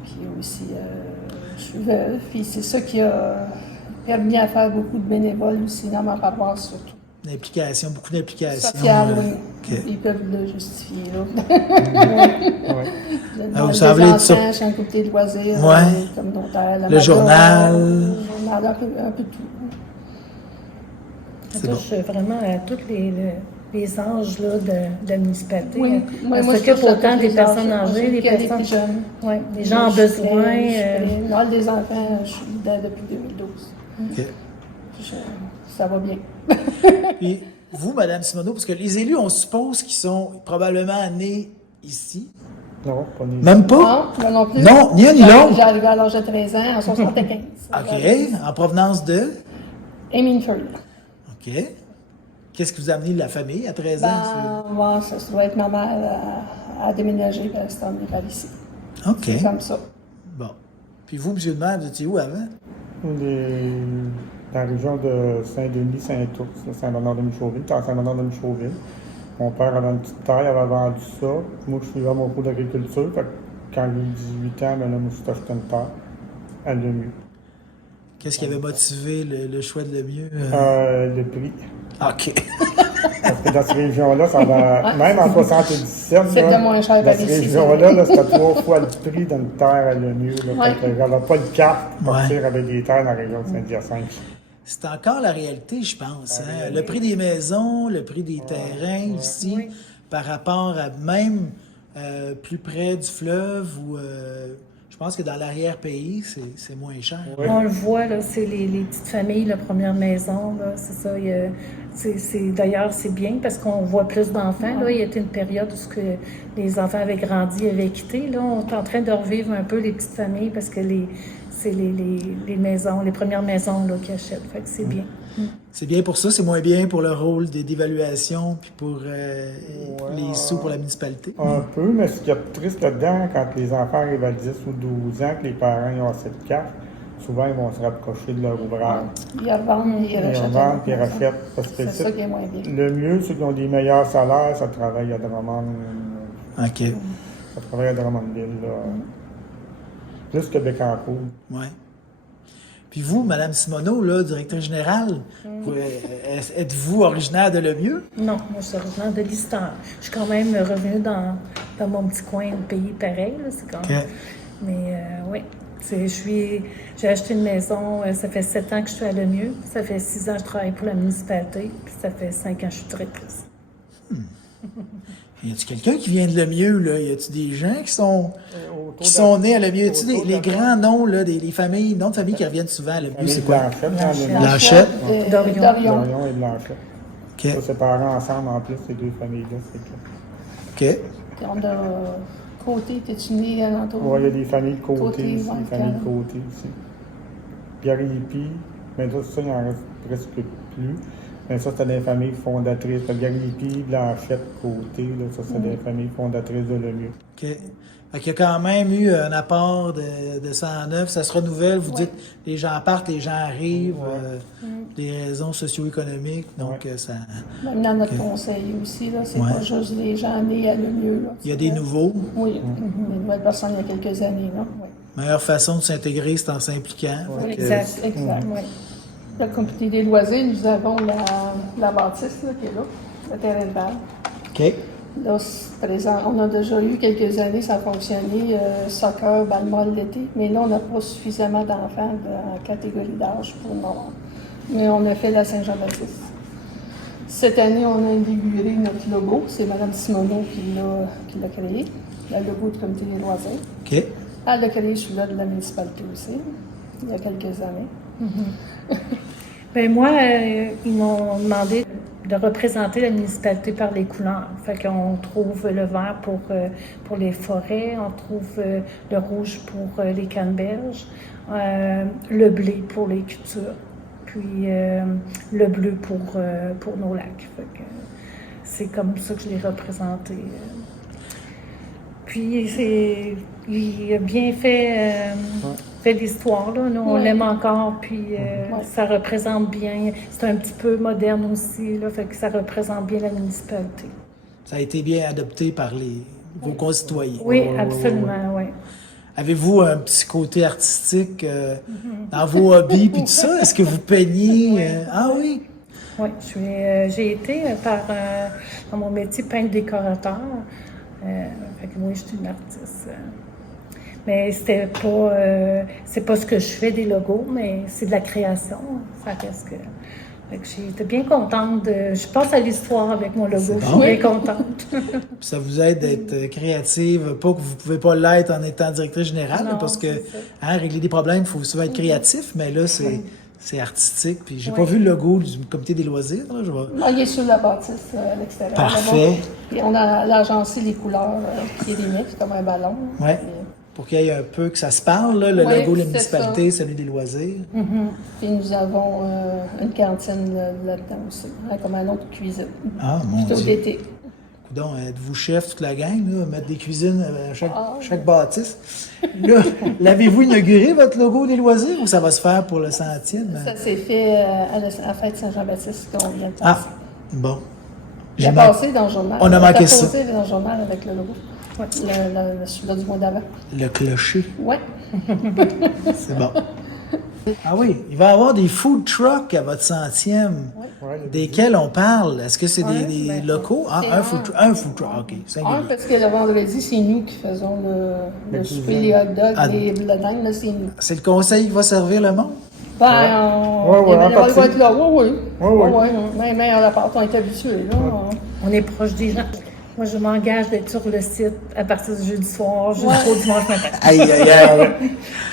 Puis aussi, je suis veuve. Puis c'est ça qui a permis à faire beaucoup de bénévoles aussi dans ma paroisse, surtout. D'implication, beaucoup d'implication. Social, oui. OK. Ils peuvent le justifier, là. Ouais. Ah, vous Les savez, enfants, ça- je suis un comité de loisirs, Ouais. communautaire, la Le journal. Le journal, un peu tout. Ça C'est bon. touche vraiment à tous les âges là, de la municipalité. Oui. hein. Moi, Elle je s'occupe touche à autant tous des les personnes âges. âgées, Moi, des je m'occupe des personnes. plus jeunes. Ouais, les gens ont besoin. Noël des enfants, je suis dedans depuis 2012. OK. Ça va bien. Puis, vous, Mme Simoneau, parce que les élus, on suppose qu'ils sont probablement nés ici? Non, pas né. Même pas? Non, moi non plus. Non, ni un ni l'autre. J'ai arrivé à l'âge de 13 ans, en 75. OK. En provenance de? Hemingford. OK. Qu'est-ce qui vous a amené la famille à 13 ans? Ouais, ça doit être ma mère à déménager, puis elle s'est emmenée par ici. OK. C'est comme ça. Bon. Puis vous, monsieur le maire, vous étiez où avant? Dans la région de Saint-Denis, Saint-Ours, Saint-Bernard-de-Michauville, dans Saint-Bernard-de-Michauville. Mon père avait une petite terre, il avait vendu ça. Moi, je suivais mon cours d'agriculture. Fait que quand j'ai eu 18 ans, ben là, je me suis acheté une terre à Lemieux. Qu'est-ce qui avait motivé le choix de Lemieux? Le prix. OK. Parce que dans cette région-là, ça va. Même en 77, C'était là, moins cher dans par cette ici, région-là, là, c'était 3 fois le prix d'une terre à Lemieux. Là. Ouais. Fait que j'avais pas de carte pour Ouais. partir avec des terres dans la région de Saint-Hyacinthe. C'est encore la réalité, je pense. Hein? Le prix des maisons, le prix des terrains ici, Oui. par rapport à même plus près du fleuve ou je pense que dans l'arrière-pays, c'est moins cher. Oui. On le voit, là, c'est les petites familles, la première maison, là, c'est ça. D'ailleurs, c'est bien parce qu'on voit plus d'enfants. Là, il y a été une période où les enfants avaient grandi, avaient quitté. Là, on est en train de revivre un peu les petites familles parce que c'est les maisons, les premières maisons là, qui achètent. Fait que c'est bien. C'est bien pour ça, c'est moins bien pour le rôle d'évaluation puis pour les sous pour la municipalité. Un peu, mais ce qu'il y a de triste là-dedans, quand les enfants arrivent à 10 ou 12 ans, que les parents ils ont assez de carte, souvent ils vont se rapprocher de leur ouvrage. Ils revendent, ils Ils rachètent. revendent puis ils rachètent. Parce que C'est ça qui est moins bien. le mieux, ceux qui ont des meilleurs salaires, ça travaille à Drummond. OK. Ça travaille à Drummondville, là. Plus que Bécancour. Ouais. Puis vous, Madame Simoneau, là, directrice générale, êtes-vous originaire de Lemieux? Non, moi, je suis originaire de l'Histoire. Je suis quand même revenue dans mon petit coin de pays pareil. Là, c'est quand même... OK. Mais oui, j'ai acheté une maison, ça fait 7 ans que je suis à Lemieux. Ça fait 6 ans que je travaille pour la municipalité. Puis ça fait 5 ans que je suis directrice. Y a-tu quelqu'un qui vient de Lemieux, là? Y a-tu des gens qui sont nés à Lemieux? Y a-tu les grands noms, là, les familles, noms de famille qui reviennent souvent à Lemieux, c'est quoi? Blanchette. Blanchette. Dorion. Dorion et Blanchette. OK. Ça, c'est parents ensemble en plus, ces deux familles-là. C'est que... OK. Puis on a côté, t'es-tu né à l'entour? Ouais, il y a des familles de côté Côté, ici, ouais, des familles de carrément. côté ici. Garipi, mais là, ça, il en reste presque plus. Mais ça, c'était des familles fondatrices. Garipi, Blanchette, côté, là, ça, c'est des familles fondatrices de Lemieux. OK. Fait qu'il y a quand même eu un apport de 109, ça se renouvelle, vous dites, les gens partent, les gens arrivent, des raisons socio-économiques, donc ça... Même dans notre conseil aussi, là, c'est Ouais. pas juste les gens nés à Lemieux. Là, Il y a des nouveaux. Oui, des nouvelles personnes il y a quelques années. Là. Oui. Meilleure façon de s'intégrer, c'est en s'impliquant. Fait que- Exact. Exact. Oui. Le comité des loisirs, nous avons la bâtisse là, qui est là, le terrain de balle. OK. Là, c'est présent. On a déjà eu quelques années, ça a fonctionné, soccer, balle molle l'été, mais là, on n'a pas suffisamment d'enfants de catégorie d'âge pour en avoir. Mais on a fait la Saint-Jean-Baptiste. Cette année, on a inauguré notre logo. C'est Mme Simoneau qui l'a créé, le logo du comité des loisirs. OK. Elle l'a créé celui-là de la municipalité aussi, il y a quelques années. Ben moi, ils m'ont demandé de représenter la municipalité par les couleurs. Fait qu'on trouve le vert pour les forêts, on trouve le rouge pour les canneberges, le blé pour les cultures, puis le bleu pour nos lacs. Fait que c'est comme ça que je l'ai représenté. Puis il a bien fait l'histoire, là. Nous, on Ouais. l'aime encore, puis ça représente bien. C'est un petit peu moderne aussi, là, fait que ça représente bien la municipalité. Ça a été bien adopté par vos concitoyens. Oui, absolument, oui. Avez-vous un petit côté artistique dans vos hobbies puis tout ça? Est-ce que vous peignez? Ah oui? Oui, j'ai été dans mon métier peintre décorateur. Fait que oui, je suis une artiste. Mais c'est pas ce que je fais des logos, mais c'est de la création. Ça reste que. Fait que j'étais bien contente je passe à l'histoire avec mon logo. Je suis bon. bien contente. Puis ça vous aide d'être créative. Pas que vous pouvez pas l'être en étant directrice générale, Non, parce que c'est ça. régler des problèmes, il faut souvent être créatif, mais là, c'est C'est artistique. Puis j'ai Ouais. pas vu le logo du comité des loisirs. Là. Je vais... Non, il est sur la bâtisse à l'extérieur. Parfait. là-bas. Puis on a l'agencé les couleurs qui est des mix, comme un ballon. Ouais. Puis, Pour qu'il y ait un peu que ça se parle, là, le Ouais, logo de la c'est municipalité, celui des loisirs. puis nous avons une cantine là-dedans aussi, hein, comme un autre cuisine. Ah, mon Plutôt Dieu. d'été. Coudon, êtes-vous chef, toute la gang, là, mettre des cuisines à Ah. chaque bâtisse? Là, l'avez-vous inauguré, votre logo des loisirs, ou ça va se faire pour le 100e? Ça s'est fait à la fête Saint-Jean-Baptiste qu'on vient de Ah, passer. bon. Il a J'ai man- passé dans le journal. On a manqué Il a ça. passé dans le journal avec le logo. Ouais, celui-là du mois d'avant. Le clocher, Oui. c'est bon. Ah oui, il va y avoir des food trucks à votre 100e. Ouais, Desquels on parle? Est-ce que c'est Ouais, des ben, locaux? Ah, c'est un food truck, OK. Singulier. Parce que le vendredi, c'est nous qui faisons le Le souper, cuisine. les hot dogs, Ah. les dingue, là, c'est nous. C'est le conseil qui va servir le monde? Ben, Ouais, les en bénévoles partie. vont être là, oui. Ouais. Mais à la part, on est habitués, là. On est proche des gens. Moi, je m'engage d'être sur le site à partir du jeudi soir jusqu'au dimanche matin. Aïe, aïe, aïe.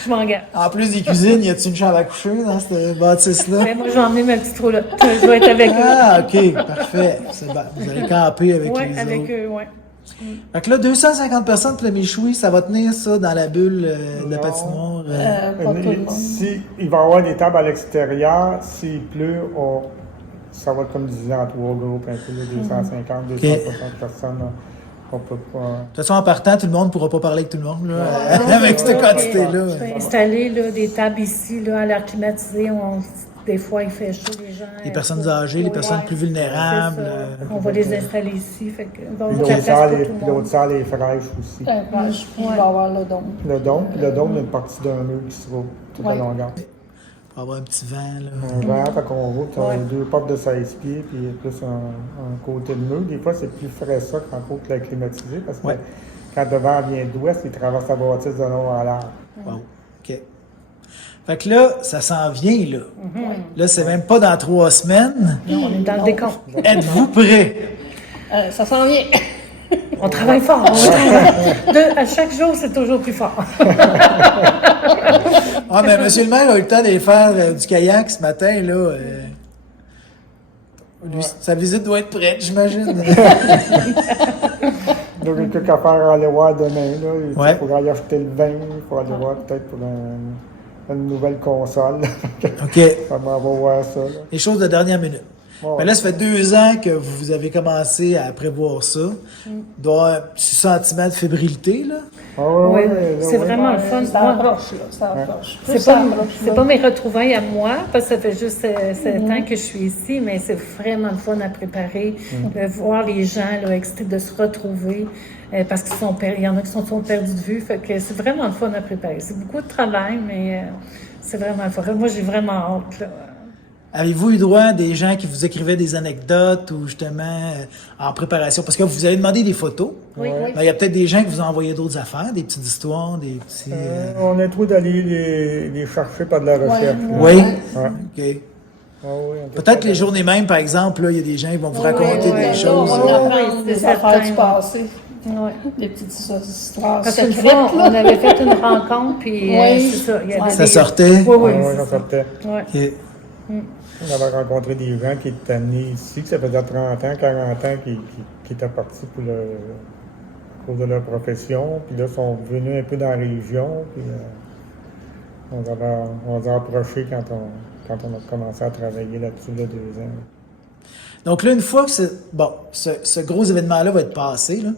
Je m'engage. En plus des cuisines, y a-t-il une chambre à coucher dans cette bâtisse-là? Mais moi, je vais emmener ma petite roulotte. Je vais être avec eux. Ah, OK, parfait. C'est bon. Vous allez camper avec Oui, les avec autres. eux, oui. Fait que là, 250 personnes pour le Michoui, ça va tenir ça dans la bulle de la Non. patinoire. Pas tout le monde. Si, il va y avoir des tables à l'extérieur, s'il pleut, ça va être comme disait en 3 groupes, un peu, là, 250, 260 personnes. Là. On peut pas. De toute façon, en partant, tout le monde ne pourra pas parler avec tout le monde là, avec cette quantité-là. Je vais installer là, des tables ici, là, à l'air climatisé. Des fois, il fait chaud, les gens. Les personnes âgées, les personnes plus vulnérables. C'est ça. On va les installer ici. Fait que, on va Puis avoir de la l'autre place salle, pour est- tout le puis l'autre monde. salle est fraîche aussi. Puis il va y avoir le dôme. Le dôme, puis le dôme, il y a une partie d'un mur qui sera toute la Ouais. longueur. Pour avoir un petit vent. Là. Un vent, fait qu'on roule, t'as 2 portes de 16 pieds, puis plus un côté de mur. Des fois, c'est plus frais ça qu'en côte que la climatisée, parce que Ouais. quand le vent vient d'ouest, il traverse la bâtisse de nord à l'arrière. Wow. OK. Fait que là, ça s'en vient, là. Là, c'est même pas dans 3 semaines. Non, on est dans le décompte. Êtes-vous prêts? Ça s'en vient. On travaille fort. À chaque jour, c'est toujours plus fort. Ah, mais monsieur le maire a eu le temps d'aller faire du kayak ce matin, là. Lui, sa visite doit être prête, j'imagine. Donc, il y a quelques affaires à aller voir demain. Là. Il Ouais. faudra aller acheter le vin, il faut aller voir peut-être pour une nouvelle console. OK. On va voir ça. Là. Les choses de dernière minute. Ouais. Mais là, ça fait 2 ans que vous avez commencé à prévoir ça. Il doit y avoir un petit sentiment de fébrilité, là. Ah, ouais, Oui, ouais, c'est ouais. vraiment le fun. Ça Moi, approche, là. Ça approche. Plus C'est ça pas, approche, c'est là. pas mes retrouvailles à moi, parce que ça fait juste 7 ans que je suis ici, mais c'est vraiment le fun à préparer, voir les gens là, excités de se retrouver, parce qu'il y en a qui sont perdus de vue, fait que c'est vraiment le fun à préparer. C'est beaucoup de travail, mais c'est vraiment le fun. Moi, j'ai vraiment hâte. Là. Avez-vous eu droit à des gens qui vous écrivaient des anecdotes ou justement en préparation? Parce que vous avez demandé des photos. Oui, oui. Ben, il y a peut-être des gens qui vous ont envoyé d'autres affaires, des petites histoires, des petits... On a trop d'aller les chercher par de la recherche. là. Oui? Ouais. OK. Ah oui, on peut Peut-être pas- les journées même, par exemple, là, il y a des gens qui vont vous raconter oui, des oui. choses. On apprend Oui, des c'est affaires certain. du passé. Ouais. Des petites histoires Parce qu'une secrètes, fois, là. on avait fait une rencontre, puis Oui. c'est ça. Il y avait Ça des- sortait? Oui, oui. Ah ouais, c'est ça ça. sortait. Ouais. OK. On avait rencontré des gens qui étaient amenés ici, que ça faisait 30 ans, 40 ans, qui étaient partis à cause de leur profession, puis là, sont venus un peu dans la région, puis on les a approchés quand on a commencé à travailler là-dessus, là, 2 ans. Donc là, une fois que ce gros événement-là va être passé, là,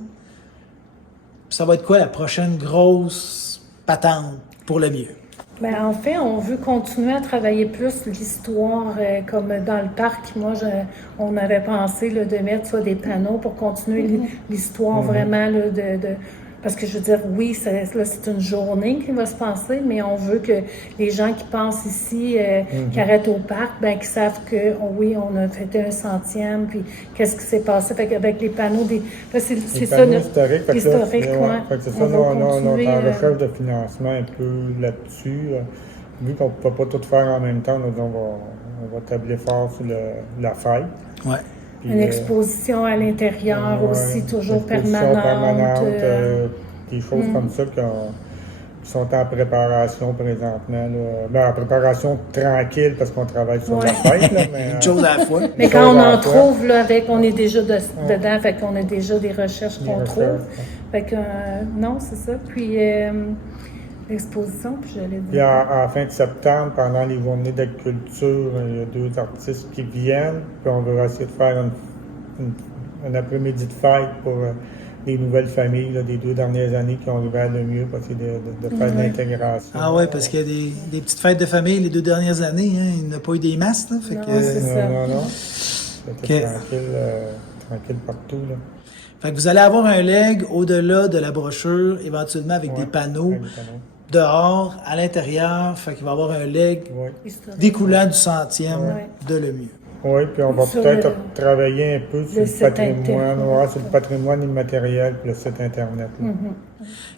ça va être quoi la prochaine grosse patente pour le mieux? Ben, en fait, on veut continuer à travailler plus l'histoire, comme dans le parc. Moi, on avait pensé là, de mettre soit des panneaux pour continuer l'histoire vraiment là, parce que je veux dire, oui, là, c'est une journée qui va se passer, mais on veut que les gens qui passent ici, qui arrêtent au parc, ben, qui savent que, oui, on a fêté un 100e, puis qu'est-ce qui s'est passé. Fait qu'avec les panneaux, là, c'est Les ça, panneaux notre historiques, fait que là, historique, ouais, ouais. fait que c'est On ça, va nous, on continuer, est en recherche de financement un peu là-dessus. Vu qu'on ne peut pas tout faire en même temps, nous, on va tabler fort sur la fête. Ouais. Puis, Une exposition à l'intérieur ouais, aussi, toujours une exposition permanente. des choses comme ça qui sont en préparation présentement. Là. Ben, en préparation tranquille parce qu'on travaille sur la fête. Là, mais, Une chose à la fois. Mais quand on en trouve, là, on est déjà dedans, fait qu'on a déjà des recherches qu'on trouve. Fait que, non, c'est ça. Puis, l'exposition, puis j'allais dire. Puis en fin de septembre, pendant les journées d'agriculture, il y a 2 artistes qui viennent. Puis on va essayer de faire un après-midi de fête pour les nouvelles familles là, des 2 dernières années qui ont ouvert le mieux pour essayer de faire de l'intégration. Ah ouais, parce qu'il y a des petites fêtes de famille les 2 dernières années, hein, il n'y a pas eu des masses, là, fait Non, que... c'est ça. Non. C'était tranquille partout. Là. Fait que vous allez avoir un leg au-delà de la brochure, éventuellement avec des panneaux Avec des panneaux. dehors, à l'intérieur, fait qu'il va y avoir un leg Oui. Historique. découlant du 100e Ouais. de le mieux. Oui, puis on va Sur peut-être travailler un peu sur le le site patrimoine, Internet. sur le patrimoine immatériel puis le site Internet. Là.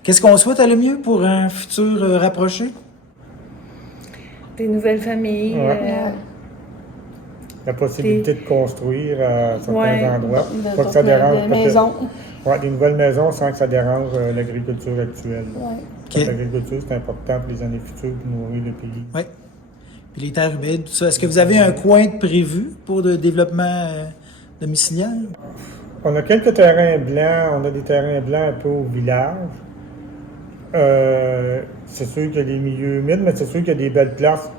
Qu'est-ce qu'on souhaite à le mieux pour un futur rapproché? Des nouvelles familles. Ouais. La possibilité de construire à certains Ouais. endroits, pas que ça dérange. Des maisons. Ouais, des nouvelles maisons sans que ça dérange l'agriculture actuelle. Ouais. Parce que l'agriculture, c'est important pour les années futures pour nourrir le pays. Oui. Puis les terres humides, tout ça. Est-ce que vous avez un coin de prévu pour le développement domiciliaire? On a quelques terrains blancs, on a des terrains blancs un peu au village. C'est sûr qu'il y a des milieux humides, mais c'est sûr qu'il y a des belles places.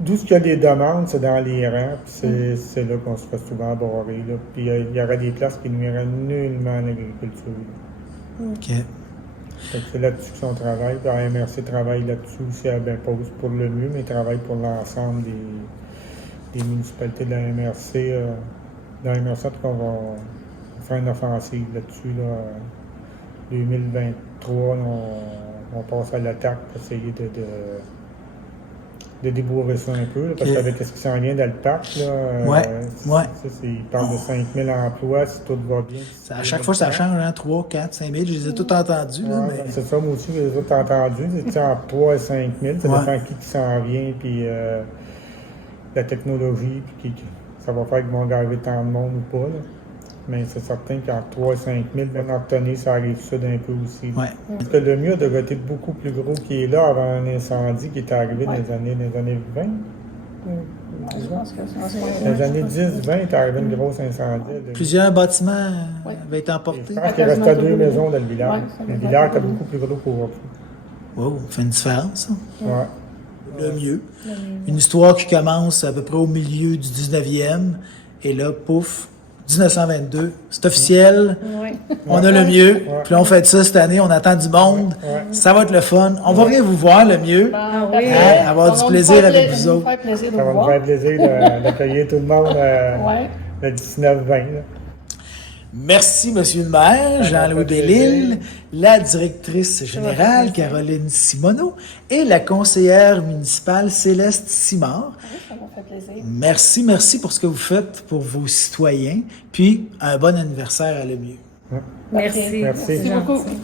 D'où ce qu'il y a des demandes, c'est dans les rangs, puis c'est là qu'on se fait souvent barrer. Là. Puis il y aurait des places qui nuiraient nullement à l'agriculture. OK. Fait que c'est là-dessus qu'on travaille. Puis la MRC travaille là-dessus aussi à Bainpause pour le mieux, mais travaille pour l'ensemble des municipalités de la MRC. Dans la MRC, en tout cas, on va faire une offensive là-dessus. Là. 2023, on passe à l'attaque pour essayer de débourrer ça un peu, là, parce qu'avec ce qui s'en vient dans le parc, là, il parle de 5000 emplois si tout va bien. À chaque fois, ça change, hein, 3, 4, 5 000. Je les ai tous entendus. Là, mais... C'est ça, moi aussi, je les ai tous entendus. C'est entre 3 et 5 000. Ça dépend qui s'en vient, puis la technologie, puis ça va faire qu'ils vont garder tant de monde ou pas. Là. Mais c'est certain qu'entre 3 et 5 000, bien obtenir, ça arrive sud un peu aussi. Ouais. Parce que le mur devrait être beaucoup plus gros qu'il est là avant un incendie qui est arrivé dans les années 20. Je pense que c'est Dans les années 10-20, il est arrivé une grosse incendie. Plusieurs bâtiments Oui. avaient été emportés. Je pense qu'il restait 2 maisons dans le village. Ouais, ça Le doit village être- était beaucoup plus gros qu'aujourd'hui. Wow, ça fait une différence. Hein. Ouais. Le mieux. Une histoire qui commence à peu près au milieu du 19e. Et là, pouf, 1922. C'est officiel. Oui. On a le mieux. Puis là, on fait ça cette année. On attend du monde. Ça va être le fun. On va venir vous voir le mieux. Ah oui. Hein, avoir du plaisir avec vous autres. faire plaisir de Ça vous va nous voir. faire plaisir d'accueillir tout le monde Ouais. le 19-20. là. Merci, Monsieur le maire, Jean-Louis fait Bellil, la directrice générale, Caroline Simoneau, et la conseillère municipale, Céleste Simard. Oui, ça m'a fait plaisir. Merci pour ce que vous faites pour vos citoyens, puis un bon anniversaire à le mieux. Merci. Merci. C'est Merci beaucoup. gentil.